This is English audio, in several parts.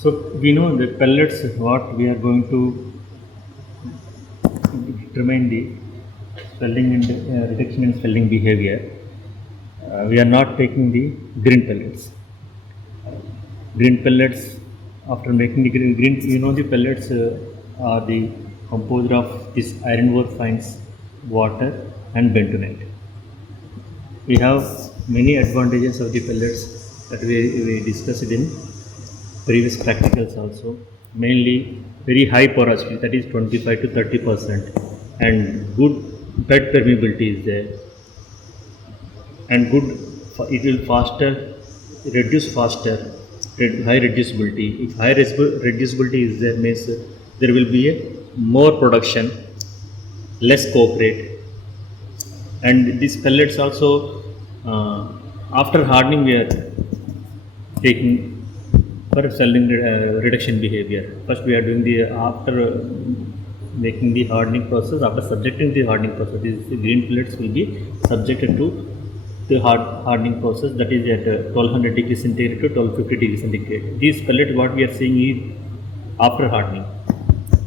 So we know the pellets what we are going to determine the swelling and reduction in swelling behavior. We are not taking the green pellets. Green pellets, after making the green, the pellets are the composed of this iron ore fines, water, and bentonite. We have many advantages of the pellets that we discussed in previous practicals also. Mainly very high porosity, that is 25 to 30%, and good bed permeability is there, and good it will faster reduce faster, high reducibility. If high reducibility is there, means there will be a more production, less coke rate. And these pellets also, after hardening we are taking for swelling reduction behavior. First we are doing the after making the hardening process, after subjecting the hardening process, these green pellets will be subjected to the hardening process, that is at 1200 degrees centigrade to 1250 degrees centigrade. These pellets what we are seeing is after hardening.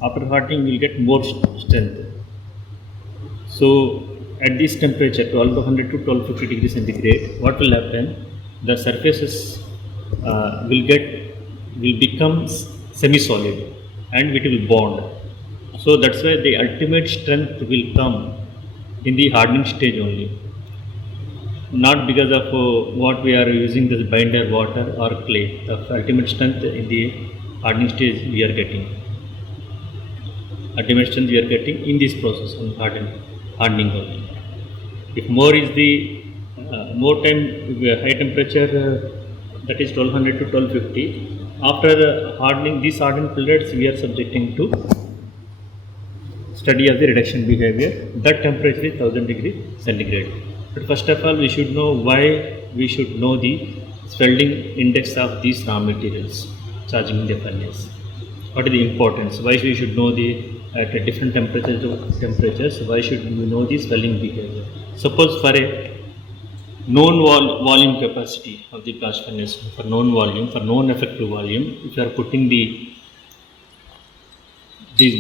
After hardening we will get more strength. So at this temperature 1200 to 1250 degrees centigrade, what will happen? The surfaces will become semi-solid and it will bond. So that's why the ultimate strength will come in the hardening stage only, not because of what we are using this binder water or clay. The ultimate strength in the hardening stage we are getting. Ultimate strength we are getting in this process on hardening only. If more is the more time, high temperature, that is 1200 to 1250. After hardening, these hardened pellets we are subjecting to study of the reduction behavior. That temperature is 1000 degree centigrade. But first of all, we should know why we should know the swelling index of these raw materials charging in the furnace. What is the importance? Why we should know the at different temperatures? Why should we know the swelling behavior? Suppose for a known volume capacity of the blast furnace, for known volume, for known effective volume, if you are putting these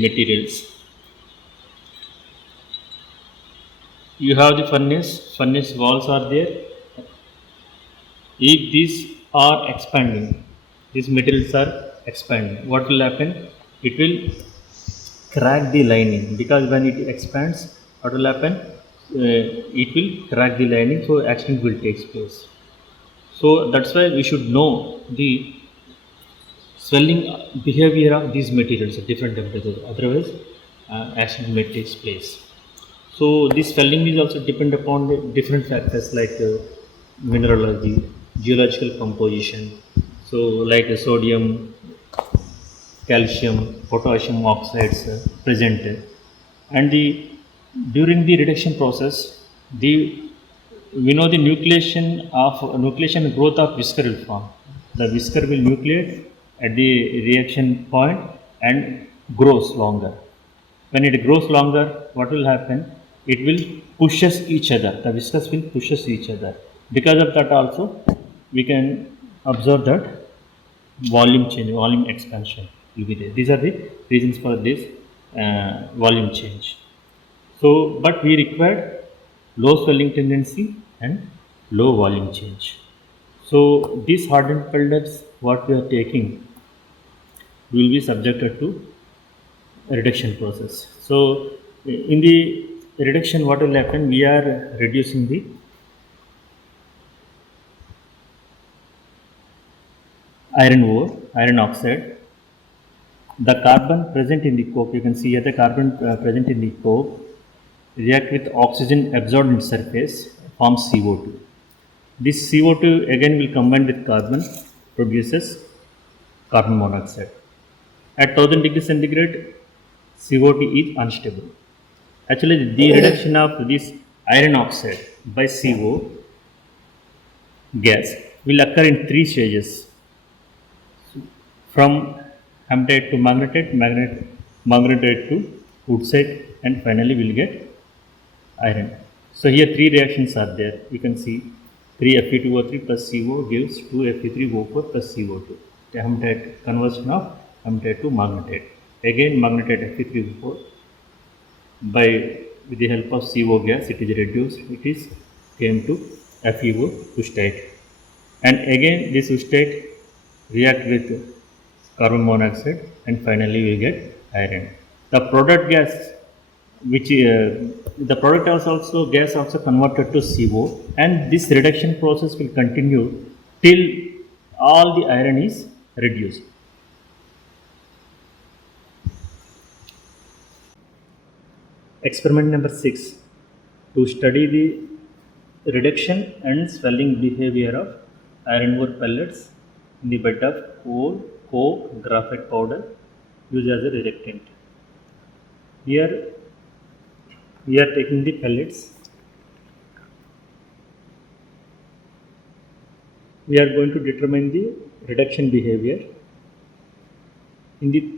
materials, you have the furnace walls are there. If these are expanding, these materials are expanding, what will happen? It will crack the lining, because when it expands, what will happen? It will crack the lining, so accident will take place. So that's why we should know the swelling behavior of these materials at different temperatures, otherwise accident may take place. So this swelling is also depend upon the different factors like mineralogy, geological composition, so like sodium, calcium, potassium oxides present. And during the reduction process, we know the nucleation growth of whisker will form. The whisker will nucleate at the reaction point and grows longer. When it grows longer, what will happen? It will pushes each other. The whiskers will pushes each other. Because of that also, we can observe that volume change, volume expansion will be there. These are the reasons for this volume change. So, but we require low swelling tendency and low volume change. So, these hardened pellets, what we are taking, will be subjected to reduction process. So, in the reduction, what will happen? We are reducing the iron ore, iron oxide. The carbon present in the coke, you can see here the carbon present in the coke react with oxygen absorbed in surface, forms CO2. This CO2 again will combine with carbon, produces carbon monoxide. At 1000 degrees centigrade, CO2 is unstable. Actually, the reduction of this iron oxide by CO gas will occur in 3 stages: from hematite to magnetite, magnetite to woodsite, and finally we will get iron. So here 3 reactions are there. You can see 3 Fe2O3 plus CO gives 2 Fe3O4 plus CO2. hematite, conversion of hematite to magnetate. Again magnetate Fe3O4 by with the help of CO gas it is reduced, it is came to FeO ustate, and again this ustate react with carbon monoxide and finally we get iron. The product gas which the product is also gas also converted to CO, and this reduction process will continue till all the iron is reduced. Experiment number 6. To study the reduction and swelling behavior of iron ore pellets in the bed of coal, coke, graphite powder used as a reductant. Here we are taking the pellets. We are going to determine the reduction behavior in the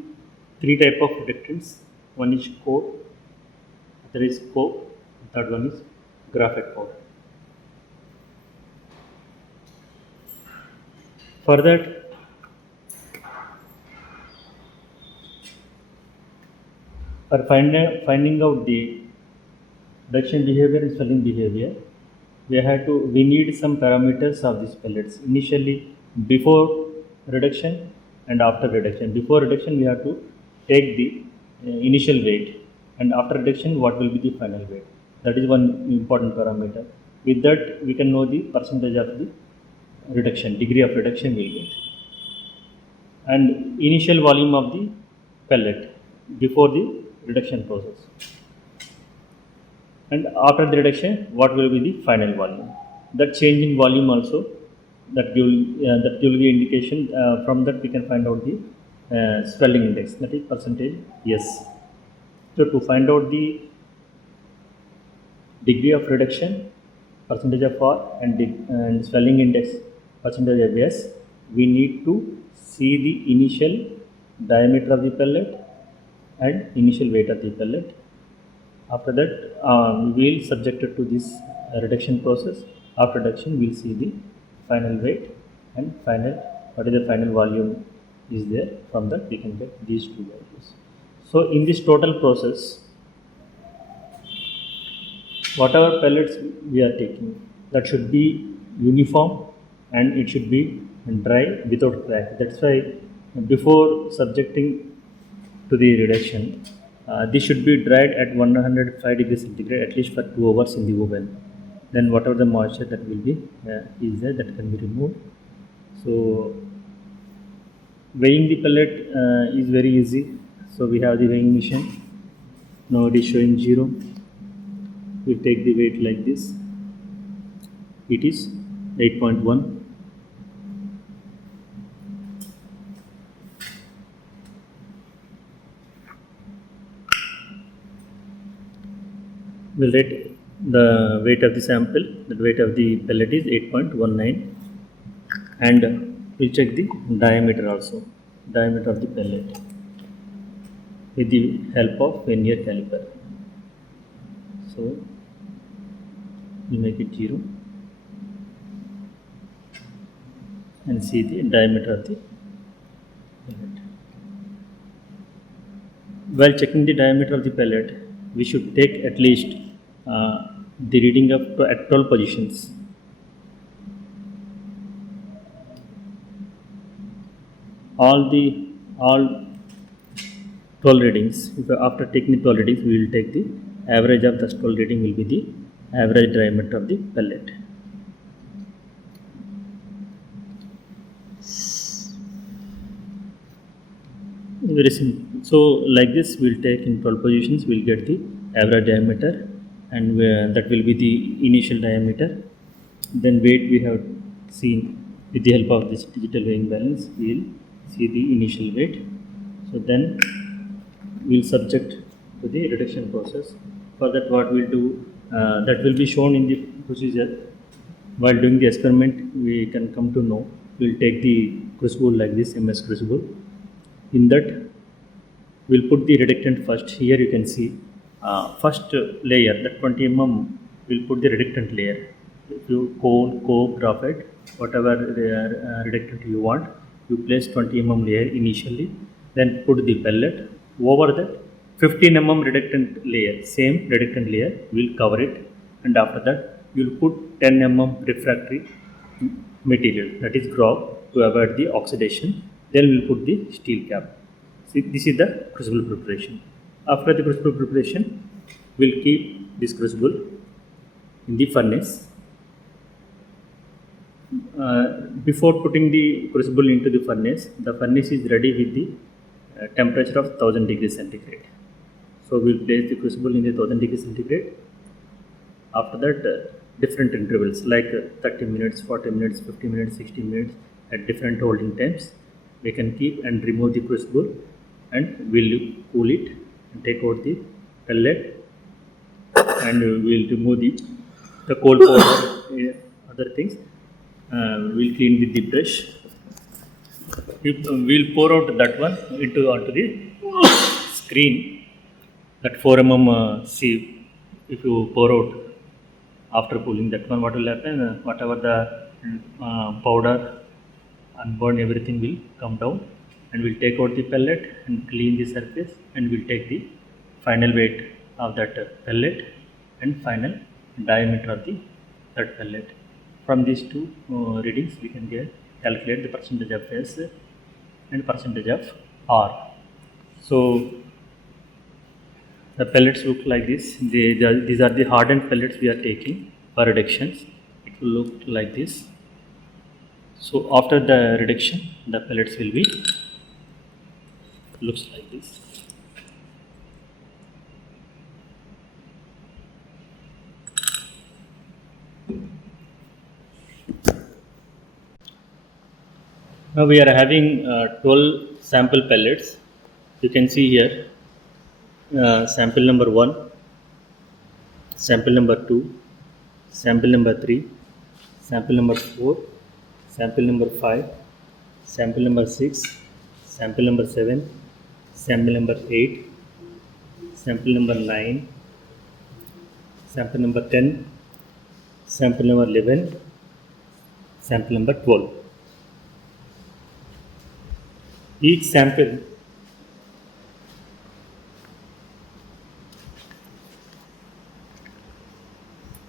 three type of reductants. One is coke, other is coke, third one is graphite powder. For that, for finding out the reduction behavior and swelling behavior, we need some parameters of these pellets. Initially, before reduction and after reduction. Before reduction, we have to take the initial weight, and after reduction, what will be the final weight. That is one important parameter. With that, we can know the percentage of the reduction, degree of reduction we will get, and initial volume of the pellet before the reduction process, and after the reduction what will be the final volume. That change in volume also that give the indication, from that we can find out the swelling index, that is percentage S. So to find out the degree of reduction, percentage of R, and swelling index, percentage of S, we need to see the initial diameter of the pellet and initial weight of the pellet. After that, we will subject it to this reduction process. After reduction, we will see the final weight and what is the final volume is there. From that, we can get these two values. So in this total process, whatever pellets we are taking, that should be uniform and it should be dry without crack. That's why before subjecting to the reduction, this should be dried at 105 degrees centigrade at least for 2 hours in the oven. Then whatever the moisture that will be is there, that can be removed. So weighing the pellet is very easy. So we have the weighing machine. Now it is showing 0. We take the weight like this. It is 8.1. We'll rate the weight of the sample. The weight of the pellet is 8.19, and we'll check the diameter also. Diameter of the pellet with the help of vernier caliper. So we make it 0 and see the diameter of the pellet. While checking the diameter of the pellet, we should take at least the reading at 12 positions. All 12 readings. After taking the 12 readings, we will take the average of the 12 reading will be the average diameter of the pellet. Very simple. So like this, we'll take in 12 positions, we'll get the average diameter, and that will be the initial diameter. Then weight we have seen with the help of this digital weighing balance, we'll see the initial weight. So then we'll subject to the reduction process. For that, what we'll do, that will be shown in the procedure. While doing the experiment, we can come to know. We'll take the crucible like this, MS crucible. In that, we'll put the reductant first. Here you can see first layer, that 20 mm, we'll put the reductant layer. If you coal, coke, graphite, whatever reductant you want, you place 20 layer initially, then put the pellet over that 15 reductant layer, same reductant layer will cover it, and after that you will put 10 refractory material, that is grout, to avoid the oxidation. Then we will put the steel cap. See, this is the crucible preparation. After the crucible preparation, we will keep this crucible in the furnace. Before putting the crucible into the furnace is ready with the temperature of 1000 degrees centigrade. So we will place the crucible in the 1000 degrees centigrade. After that, different intervals like 30 minutes, 40 minutes, 50 minutes, 60 minutes at different holding times, we can keep and remove the crucible, and we'll cool it and take out the pellet, and we'll remove the coal powder, other things. We'll clean with the brush. We'll pour out that one onto the screen. That 4 sieve, if you pour out after cooling that one, what will happen? Whatever the powder, unburned, everything will come down, and we'll take out the pellet and clean the surface, and we'll take the final weight of that pellet and final diameter of that pellet. From these two readings, we can calculate the percentage of S and percentage of R. So the pellets look like this. These are the hardened pellets we are taking for reductions. It will look like this. So after the reduction, the pellets will be looks like this. Now we are having 12 sample pellets. You can see here sample number 1, sample number 2, sample number 3, sample number 4, sample number 5, sample number 6, sample number 7, sample number 8, sample number 9, sample number 10, sample number 11, sample number 12. Each sample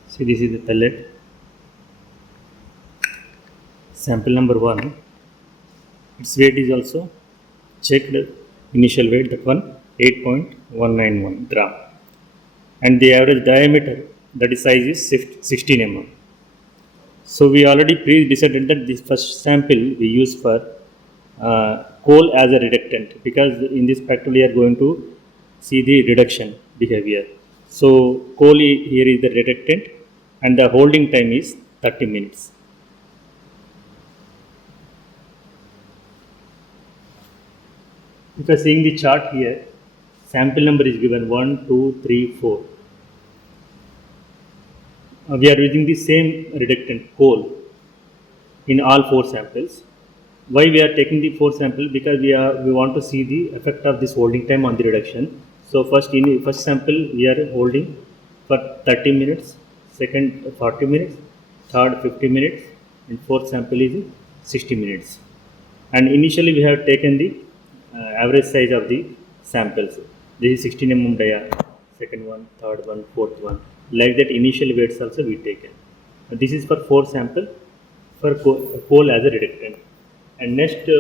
see, this is the pellet. Sample number 1, its weight is also checked, initial weight, that one 8.191 gram, and the average diameter, that is size, is 16 So we already decided that this first sample we use for coal as a reductant, because in this factor we are going to see the reduction behavior. So coal here is the reductant, and the holding time is 30 minutes. If you are seeing the chart here, sample number is given 1, 2, 3, 4. We are using the same reductant coal in all 4 samples. Why we are taking the 4 samples? Because we want to see the effect of this holding time on the reduction. So first sample we are holding for 30 minutes, second 40 minutes, third 50 minutes, and fourth sample is 60 minutes. And initially we have taken the average size of the samples. This is 16 dia, second one, third one, fourth one. Like that, initial weights also we taken. This is for 4 samples for coal as a reductant. And next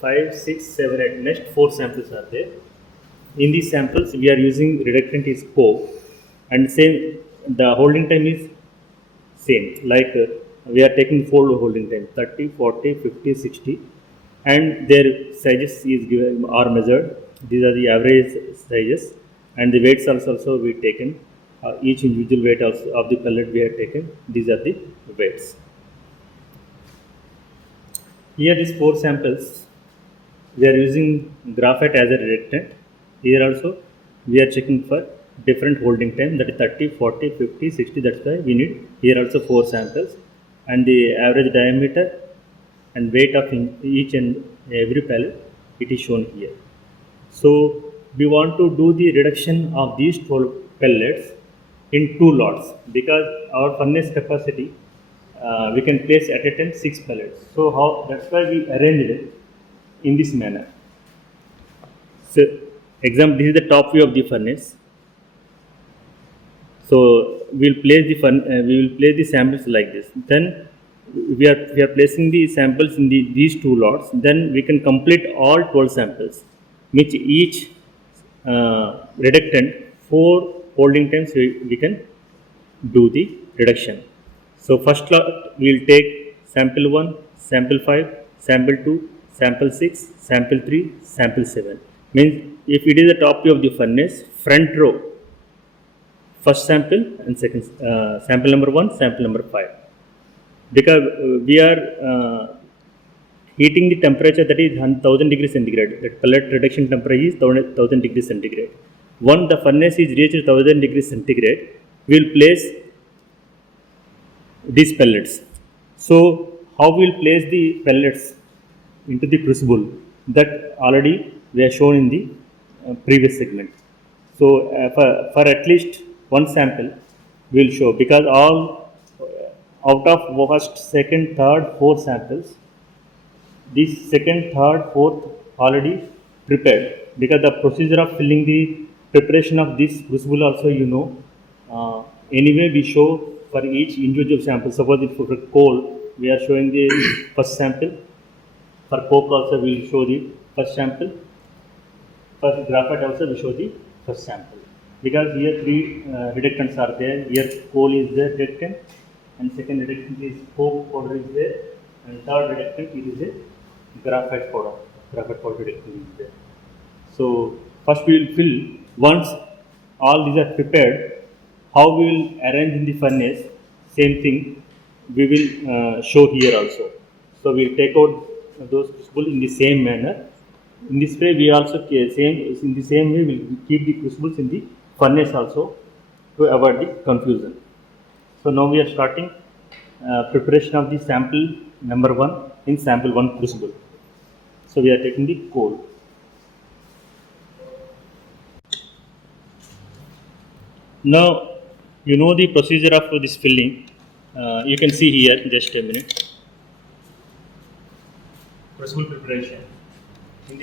5, 6, 7, 8, next 4 samples are there. In these samples we are using reductant is coal, and same the holding time is same, like we are taking 4 holding time, 30, 40, 50, 60, and their sizes is given are measured. These are the average sizes, and the weights also we taken. Each individual weight of the pellet we have taken. These are the weights. Here these 4 samples we are using graphite as a reductant. Here also we are checking for different holding time, that is 30, 40, 50, 60. That's why we need here also 4 samples, and the average diameter and weight of each and every pellet, it is shown here. So we want to do the reduction of these 12 pellets in 2 lots, because our furnace capacity we can place at a time 6 pellets. So that's why we arranged it in this manner. So example, this is the top view of the furnace. So we will place the samples like this. Then we are placing the samples in these two lots. Then we can complete all 12 samples, which each reductant 4 holding times we can do the reduction. So first lot we will take sample 1, sample 5, sample 2, sample 6, sample 3, sample 7. Means if it is the top view of the furnace, front row, first sample and second sample number 1, sample number 5. Because we are heating the temperature that is 1000 degrees centigrade. That pellet reduction temperature is 1000 degrees centigrade. Once the furnace is reached 1000 degrees centigrade, we will place these pellets. So how we will place the pellets into the crucible, that already we have shown in the previous segment. So for at least one sample we will show, because all out of first, second, third, fourth samples, this second, third, fourth already prepared, because the procedure of filling the preparation of this crucible also anyway we show for each individual sample. Suppose if for coal we are showing the first sample, for coke also we will show the first sample, for graphite also we show the first sample, because here 3 reductants are there. Here coal is there reductant, and second reductant is coke powder is there, and third reductant it is a graphite powder reductant is there. So first we will fill. Once all these are prepared, how we will arrange in the furnace, same thing we will show here also. So we will take out those crucible in the same manner. In this way we also in the same way we will keep the crucibles in the furnace also, to avoid the confusion. So now we are starting preparation of the sample number 1 in sample 1 crucible. So we are taking the coal. Now you know the procedure of this filling. You can see here, just a minute. Crucible preparation. In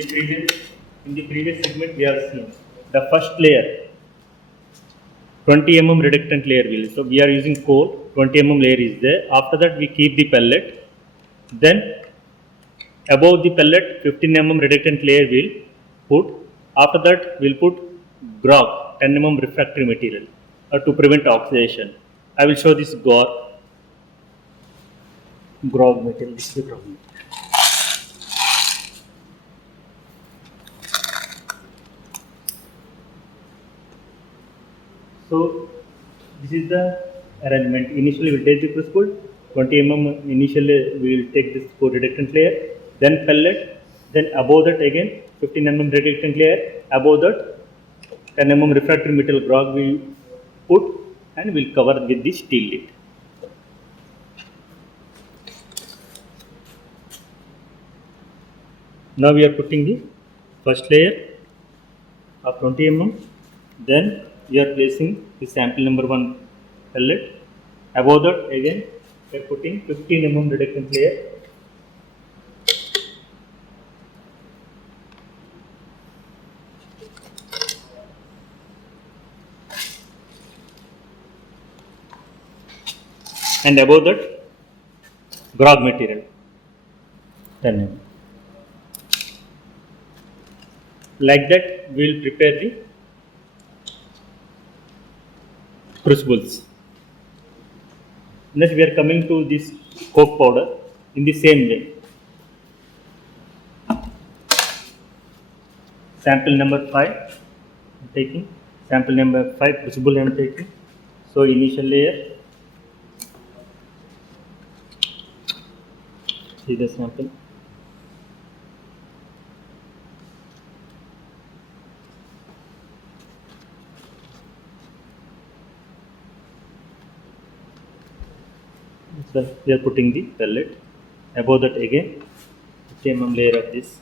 the previous segment we have seen the first layer, 20 mm reductant layer will. So we are using coal, 20 mm layer is there. After that we keep the pellet. Then above the pellet 15 mm reductant layer will put. After that we will put grog, 10 mm refractory material to prevent oxidation. I will show this grog material. This is the grog material. So this is the arrangement. Initially we will take the crucible, 20 mm initially we will take this coal reductant layer, then pellet, then above that again 15 mm reductant layer, above that 10 mm refractory metal grog we put, and we will cover with the steel lid. Now we are putting the first layer of 20 mm, then we are placing the sample number 1 pellet. Above that again we are putting 15 mm reductant layer. And above that grog material 10 mm. Like that we will prepare the crucibles. Next we are coming to this coke powder in the same way. Sample number 5 I am taking, sample number 5 crucible I am taking. So initial layer, see the sample. So we are putting the pellet. Above that again 50 mm layer of this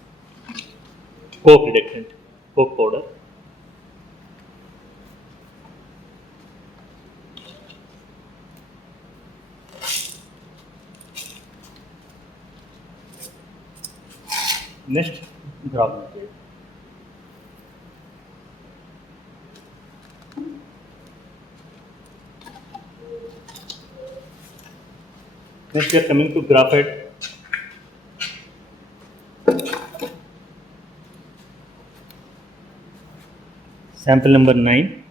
coke reductant, coke powder. Next, graph method. Next, we are coming to graphite. Sample number 9.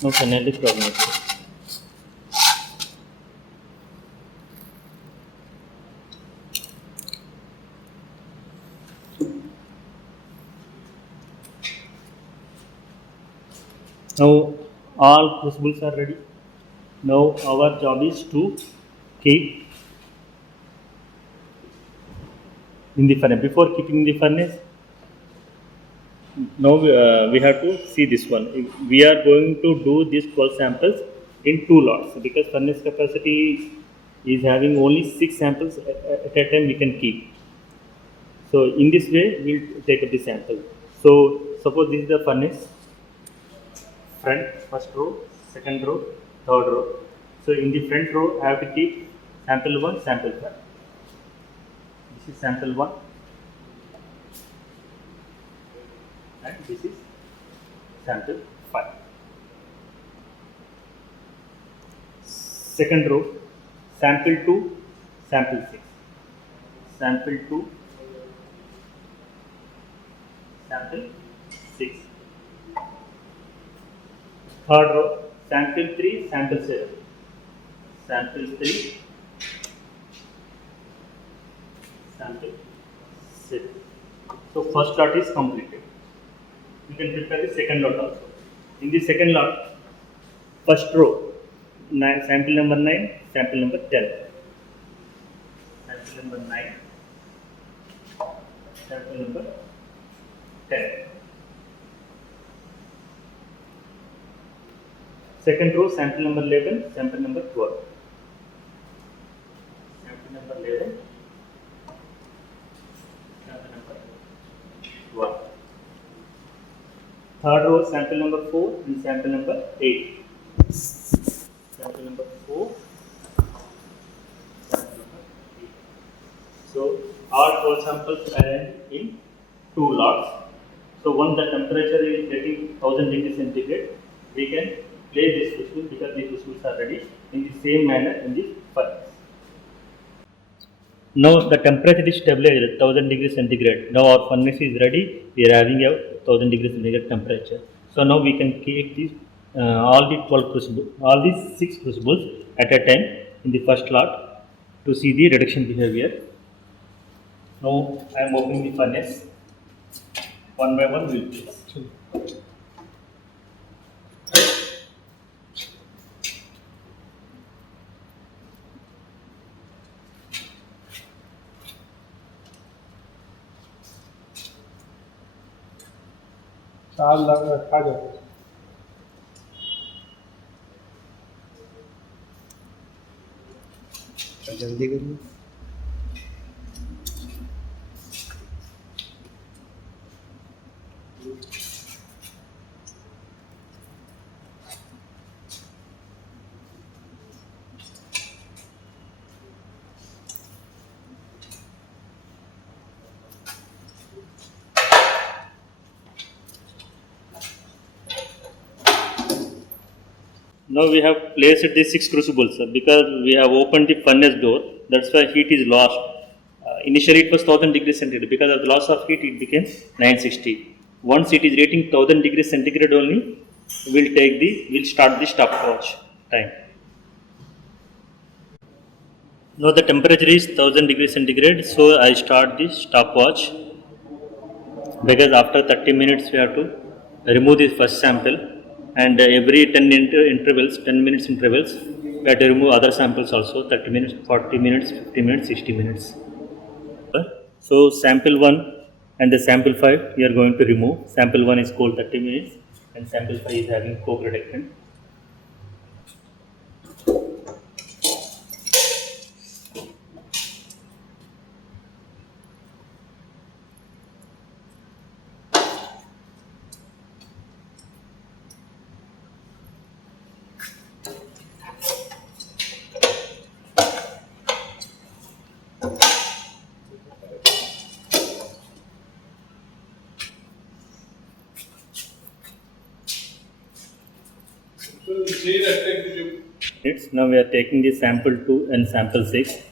Now, finally, prognosis. Now, all crucibles are ready. Now, our job is to keep in the furnace. Before keeping the furnace, now we have to see this one. We are going to do these 12 samples in 2 lots because furnace capacity is having only 6 samples at a time we can keep. So in this way we'll take up the sample. So suppose this is the furnace, front, first row, second row, third row. So in the front row I have to keep sample 1, sample 5. This is sample 1 and this is sample 5. Second row, sample 2, sample 6. Sample 2, sample 6. Third row, sample 3, sample 7. Sample 3, sample 7. So first lot is completed. You can prepare the second lot also. In the second lot, first row, sample number 9, sample number 10. Sample number 9, sample number 10. Second row, sample number 11, sample number 12. Sample number 11, sample number 12. Third row, sample number 4 and sample number 8. Sample number 4, sample number 8. So all 12 samples are in 2 lots. So once the temperature is getting 1000 degrees centigrade, we can place this crucible because these crucibles are ready in the same manner in the furnace. Now the temperature is stabilized at 1000 degrees centigrade. Now our furnace is ready. We are having a 1000 degrees centigrade temperature. So now we can keep these all the 12 crucibles, all these 6 crucibles at a time in the first lot to see the reduction behavior. Now I am opening the furnace. One by one we will place. साल लग रखा जाए जल्दी करिए Now we have placed the 6 crucibles because we have opened the furnace door. That's why heat is lost. Initially it was 1000 degrees centigrade. Because of the loss of heat, it became 960. Once it is reaching 1000 degrees centigrade only, we'll start the stopwatch time. Now the temperature is 1000 degrees centigrade, so I start the stopwatch because after 30 minutes we have to remove the first sample, and every 10 minutes intervals we have to remove other samples also, 30 minutes, 40 minutes, 50 minutes, 60 minutes. So sample 1 and the sample 5 we are going to remove. Sample 1 is cold 30 minutes and sample 5 is having coke reductant. It's now we are taking the sample 2 and sample 6.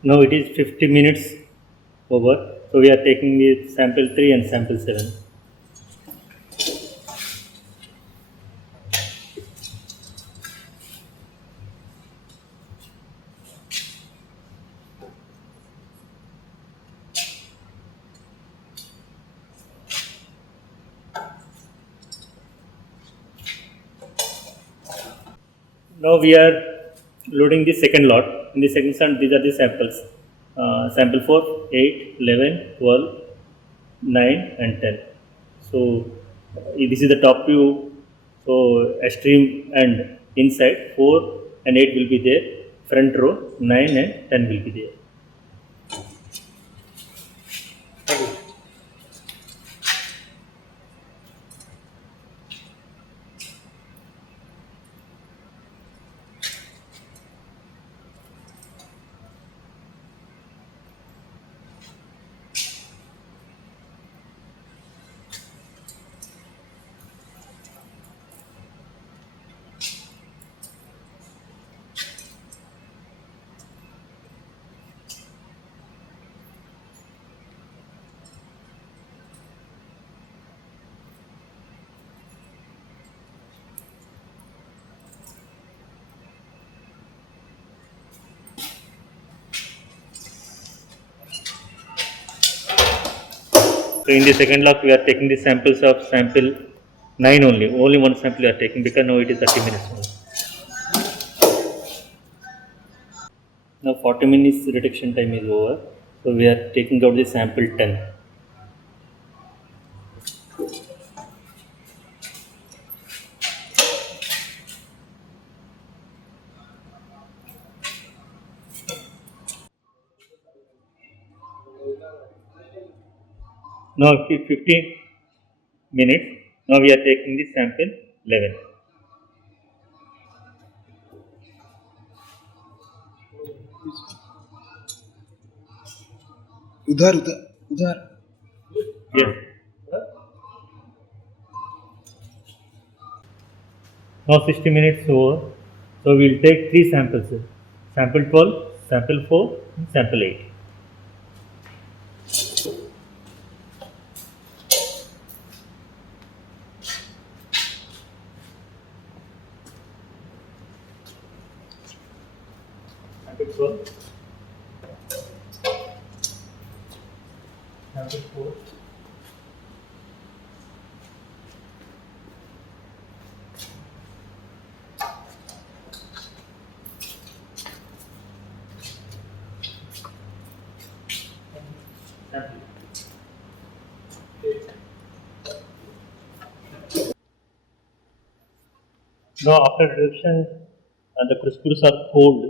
Now it is 50 minutes over. So we are taking the sample 3 and sample 7. Now we are loading the second lot. In the second set, these are the samples. Sample 4, 8, 11, 12, 9 and 10. So this is the top view. So extreme and inside 4 and 8 will be there. Front row 9 and 10 will be there. So in the second lot, we are taking the samples of sample 9 only. Only one sample we are taking because now it is 30 minutes only. Now 40 minutes reduction time is over. So we are taking out the sample 10. Now 15 minutes. Now we are taking the sample 11. उधर उधर उधर Yes. Now 60 minutes over. So we will take 3 samples. Sample 12, sample 4 and sample 8. Sample 12, sample 4. Sample. Now after reduction the crystals are cold.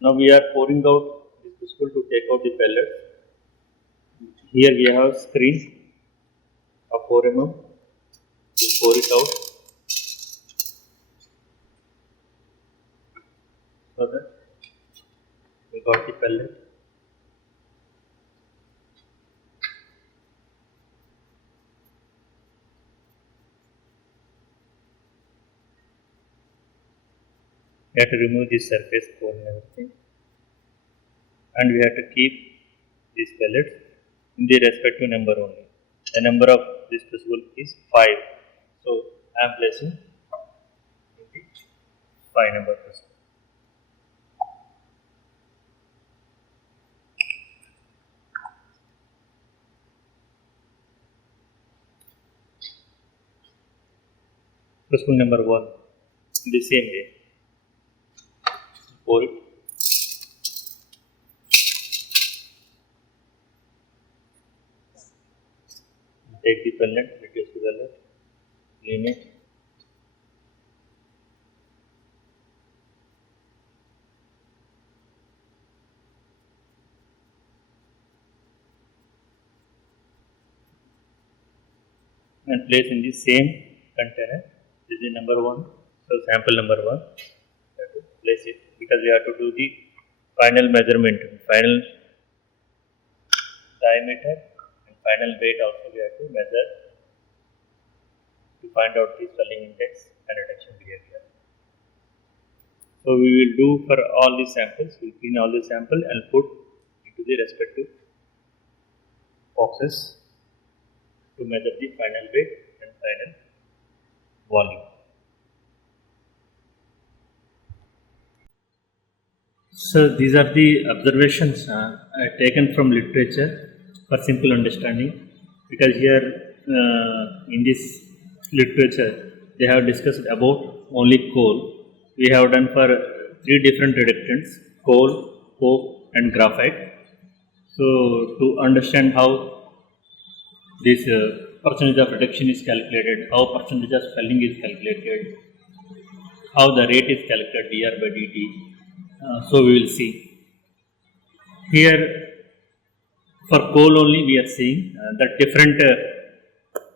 Now we are pouring out this crystal to take out the pellet. Here we have screen of 4 mm. We pour it out so that we got the pellet. We have to remove the surface cone and everything. And we have to keep these pellets in the respective number only. The number of this crucible is 5. So I am placing in the 5 number crucible. Crucible number 1 in the same way. Pour it. Take the pellet, reduce the pellet, clean it. and place in the same container. This is number 1. So sample number 1. We have to place it because we have to do the final measurement, final diameter and final weight also we have to measure to find out the swelling index and reduction behavior. So we will do for all these samples, we will clean all the sample and put into the respective boxes to measure the final weight and final volume. So these are the observations taken from literature for simple understanding, because here in this literature they have discussed about only coal. We have done for 3 different reductants: coal, coke and graphite. So to understand how this percentage of reduction is calculated, how percentage of swelling is calculated, how the rate is calculated dr by dt. So we will see. Here for coal only we are seeing the different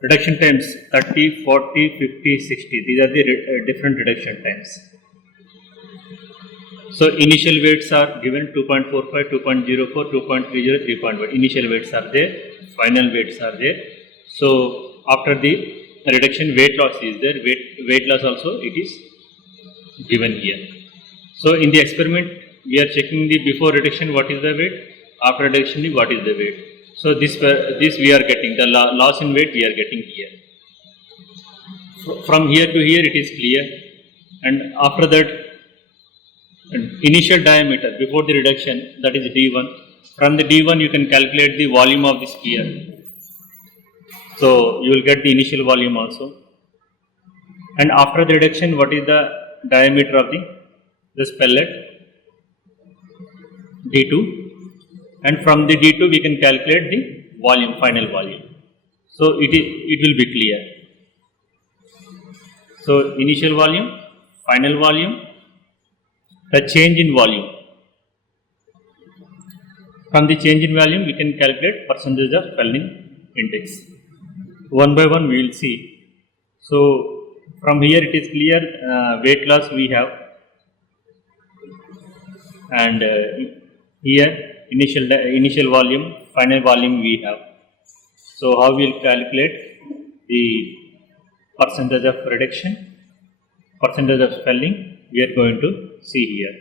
reduction times: 30, 40, 50, 60. These are the different reduction times. So initial weights are given: 2.45, 2.04, 2.30, 3.1. Initial weights are there, final weights are there. So after the reduction, weight loss is there. Weight loss also it is given here. So in the experiment we are checking the before reduction what is the weight, after reduction what is the weight. So this we are getting the loss in weight we are getting here. From here to here it is clear, and after that initial diameter before the reduction, that is d1. From the d1 you can calculate the volume of the sphere. So you will get the initial volume also. And after the reduction, what is the diameter of this pellet? d2. And from the d2 we can calculate the volume, final volume. So it will be clear. So initial volume, final volume, the change in volume. From the change in volume we can calculate percentage of swelling index. One by one we will see. So from here it is clear, weight loss we have, and here initial volume, final volume we have. So how we will calculate the percentage of reduction, percentage of swelling, we are going to see here.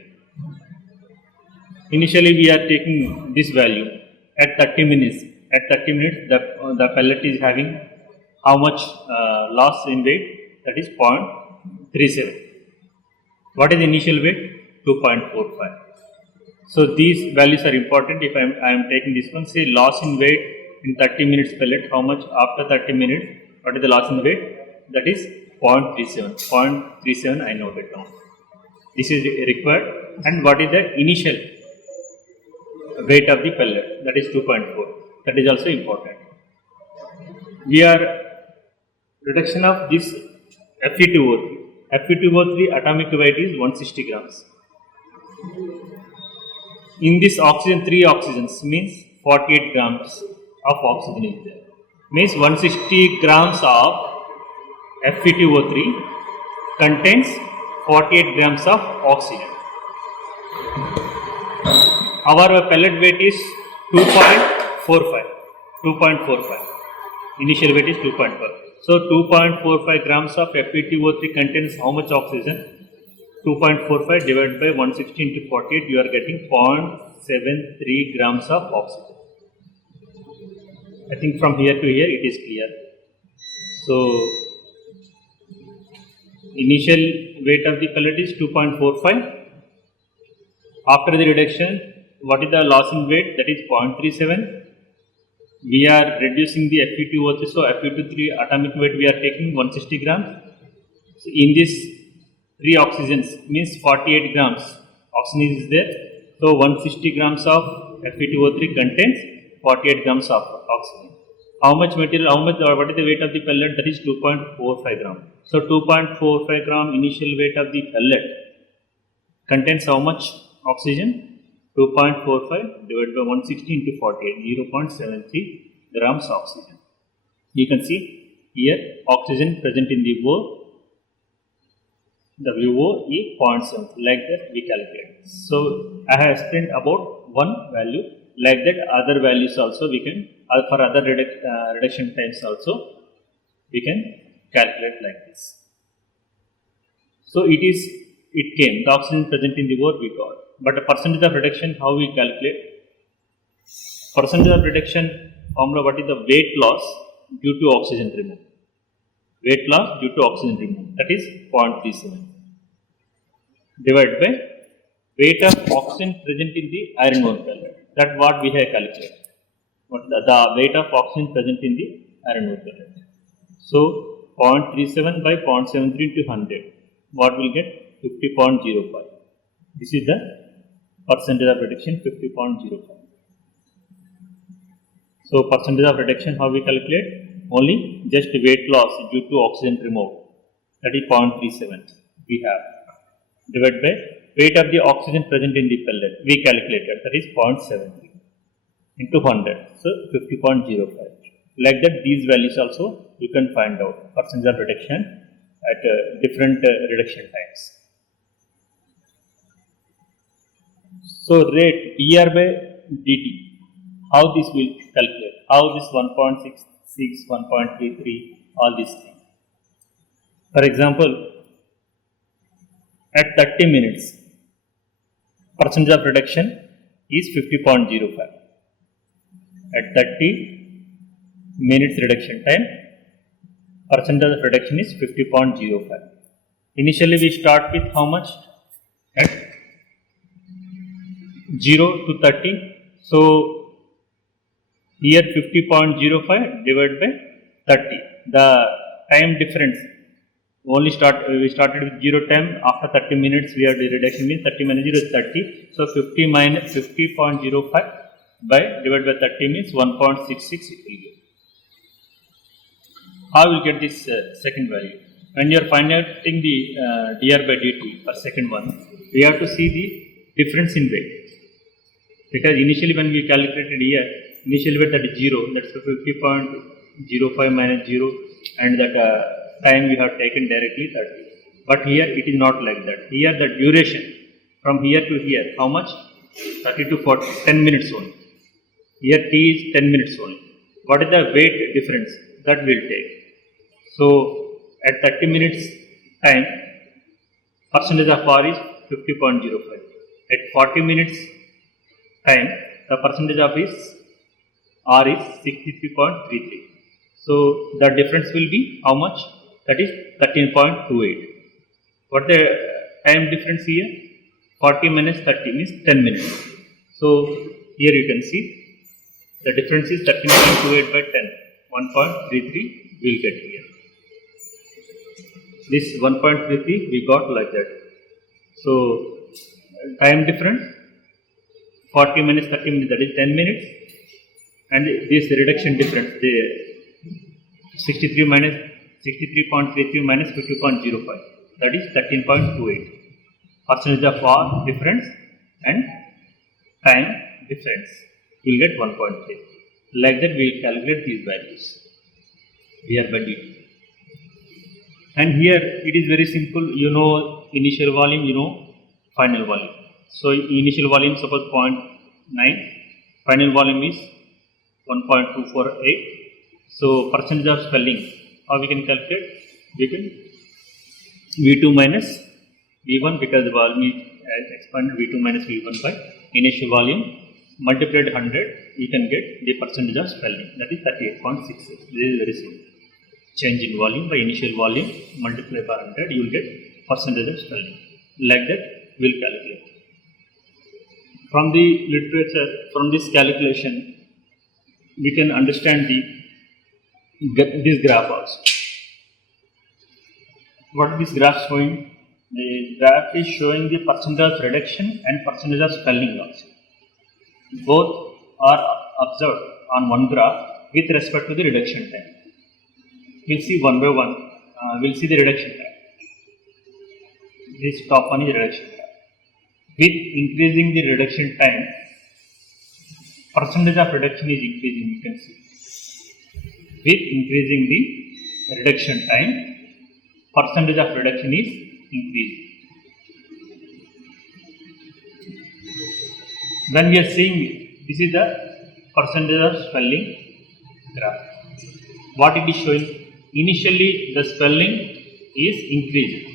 Initially we are taking this value at 30 minutes. At 30 minutes the pellet is having how much loss in weight? That is 0.37. What is the initial weight? 2.45. So these values are important. If I am taking this one, say loss in weight in 30 minutes pellet, how much after 30 minutes, what is the loss in weight? That is 0.37. 0.37 I note it down. This is required. And what is the initial weight of the pellet? That is 2.4. That is also important. We are reduction of this Fe2O3. Fe2O3 atomic weight is 160 grams. In this oxygen, 3 oxygens means 48 grams of oxygen is there. Means 160 grams of Fe2O3 contains 48 grams of oxygen. Our pellet weight is 2.45. 2.45. Initial weight is 2.5. So 2.45 grams of Fe2O3 contains how much oxygen? 2.45 divided by 160 into 48, you are getting 0.73 grams of oxygen. I think from here to here it is clear. So initial weight of the pellet is 2.45. After the reduction, what is the loss in weight? That is 0.37. We are reducing the Fe2O3, so Fe2O3 atomic weight we are taking 160 grams. So in this 3 oxygens means 48 grams oxygen is there. So 160 grams of Fe2O3 contains 48 grams of oxygen. How much material, what is the weight of the pellet? That is 2.45 gram. So 2.45 gram initial weight of the pellet contains how much oxygen? 2.45 divided by 160 into 48, 0.73 grams oxygen. You can see Here oxygen present in the ore, the VO is 0.7, like that we calculate. So I have explained about one value, like that other values also we can, for other reduction times also we can calculate like this. So it came, the oxygen present in the ore we got, but the percentage of reduction, how we calculate? Percentage of reduction formula, what is the weight loss due to oxygen removal? Weight loss due to oxygen removal, that is 0.37 divided by weight of oxygen present in the iron ore pellet. That what we have calculated. What the weight of oxygen present in the iron ore pellet. So 0.37 by 0.73 into 100. What will get? 50.05. This is the percentage of reduction, 50.05. So percentage of reduction, how we calculate? Only just weight loss due to oxygen removal, that is 0.37 we have, divided by weight of the oxygen present in the pellet we calculated, that is 0.73 into 100, so 50.05. Like that these values also you can find out percentage of reduction at different reduction times. So rate dr by dt, how this will calculate, how this 1.66, 1.33, all these things. For example, at 30 minutes, percentage of reduction is 50.05. At 30 minutes reduction time, percentage of reduction is 50.05. Initially we start with how much? At 0 to 30. So here 50.05 divided by 30. The time difference only we started with 0 time. After 30 minutes we have the reduction, means 30 minus 0 is 30. So 50 minus 50.05 by divided by 30 means 1.66 it will give. How will get this second value? When you are finding the dr by dt for second one, we have to see the difference in weight. Because initially when we calculated here, initial weight that is 0, that's 50.05 minus 0, and that time we have taken directly 30. But here it is not like that. Here the duration from here to here, how much? 30 to 40, 10 minutes only. Here t is 10 minutes only. What is the weight difference? That will take. So at 30 minutes time, percentage of R is 50.05. At 40 minutes time, the percentage of R is 63.33. So the difference will be how much? That is 13.28. What the time difference here? 40 minus 30 means 10 minutes. So here you can see the difference is 13.28 by 10. 1.33 we will get here. This 1.33 we got like that. So time difference 40 minutes 30 minutes, that is 10 minutes, and this reduction difference, the 63.33 minus 50.05, that is 13.28. Percentage of R difference and time difference, you will get 1.3. Like that we will calculate these values here by dt. And here it is very simple, you know initial volume, you know final volume. So initial volume suppose 0.9, final volume is 1.248. So percentage of swelling, how we can calculate? We can V2 minus V1, because the volume is expanded, V2 minus V1 by initial volume multiplied 100, you can get the percentage of swelling, that is 38.66. This is very simple. Change in volume by initial volume multiplied by 100, you will get percentage of swelling. Like that we will calculate. From the literature, from this calculation, we can understand this graph also. What is this graph showing? The graph is showing the percentage of reduction and percentage of swelling also. Both are observed on one graph with respect to the reduction time. We will see one by one. We will see the reduction time. This top one is reduction time. With increasing the reduction time, percentage of reduction is increasing, you can see. With increasing the reduction time, percentage of reduction is increased. When we are seeing, this is the percentage of swelling graph. What it is showing, initially the swelling is increased.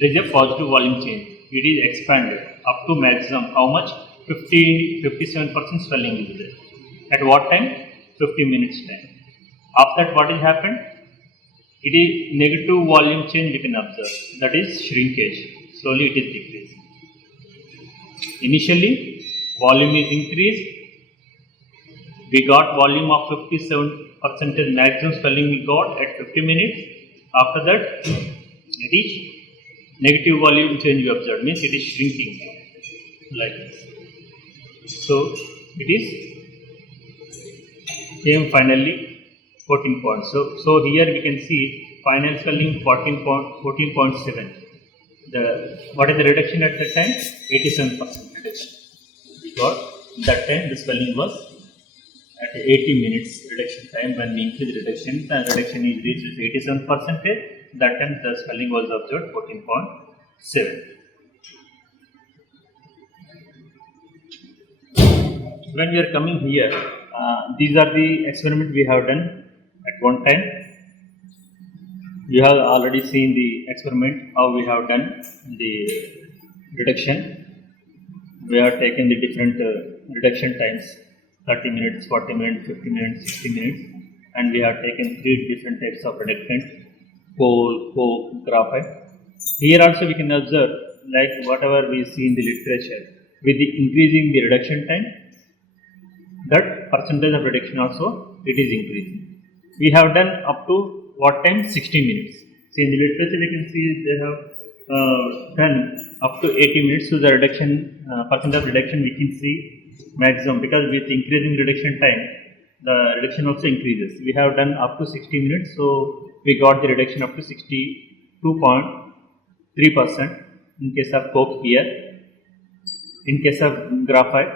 There is a positive volume change. It is expanded up to maximum. How much? 57% swelling is there. At what time? 50 minutes time. After that, what has happened? It is negative volume change we can observe. That is shrinkage. Slowly it is decreasing. Initially, volume is increased. We got volume of 57% maximum swelling we got at 50 minutes. After that, it is negative volume change we observed, means it is shrinking like this. So it is came finally 14 points. So here we can see final swelling 14.7. What is the reduction at that time? 87% reduction. We got that time the swelling was at 80 minutes reduction time. When we increase reduction, the reduction is reached 87%. That time the swelling was observed 14.7. When we are coming here, these are the experiments we have done at one time. You have already seen the experiment how we have done the reduction. We have taken the different reduction times, 30 minutes, 40 minutes, 50 minutes, 60 minutes, and we have taken 3 different types of reductant: coal, coke, graphite. Here also we can observe, like whatever we see in the literature, with the increasing the reduction time, that percentage of reduction also it is increasing. We have done up to what time? 60 minutes. See, in the literature we can see they have done up to 80 minutes. So the reduction percent of reduction we can see maximum, because with increasing reduction time the reduction also increases. We have done up to 60 minutes, so we got the reduction up to 62.3% in case of coke here. In case of graphite,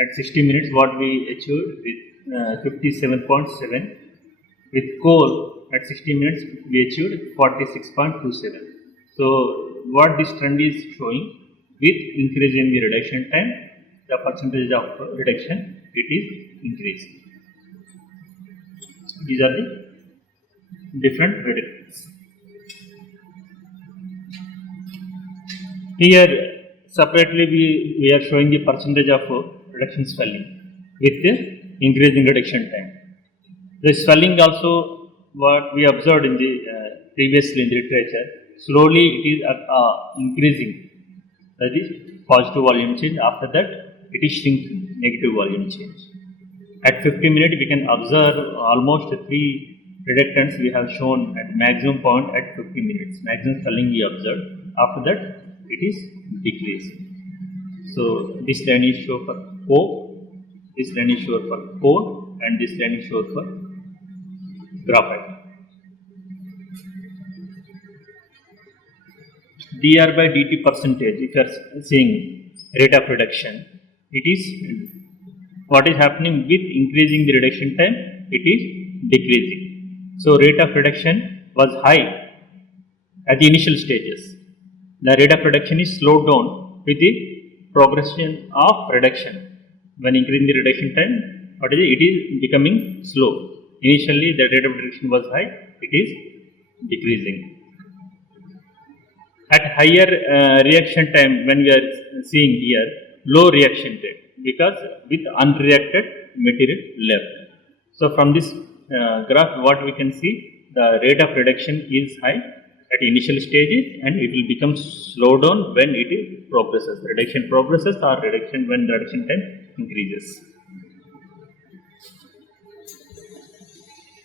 at 60 minutes what we achieved with 57.7. With coal at 60 minutes we achieved 46.27. So what this trend is showing, with increasing the reduction time, the percentage of reduction it is increasing. These are the different reductions. Here separately we are showing the percentage of reduction swelling with increasing reduction time. The swelling also, what we observed in the previously in the literature, slowly it is increasing. That is positive volume change. After that, it is shrinking, negative volume change. At 50 minutes, we can observe almost 3 reductants we have shown at maximum point at 50 minutes. Maximum swelling we observed. After that, it is decreasing. So this line is shown for coke, this line is shown for coal, and this line is shown for graphite. dr by dt percentage, if you are seeing rate of reduction, it is what is happening with increasing the reduction time, it is decreasing. So rate of reduction was high at the initial stages. The rate of reduction is slowed down with the progression of reduction. When increasing the reduction time, what is it? It is becoming slow. Initially the rate of reduction was high, it is decreasing. At higher reaction time, when we are seeing here, low reaction rate, because with unreacted material left. So from this graph what we can see, the rate of reduction is high at initial stages and it will become slow down when it progresses. Reduction progresses or reduction when reduction time increases.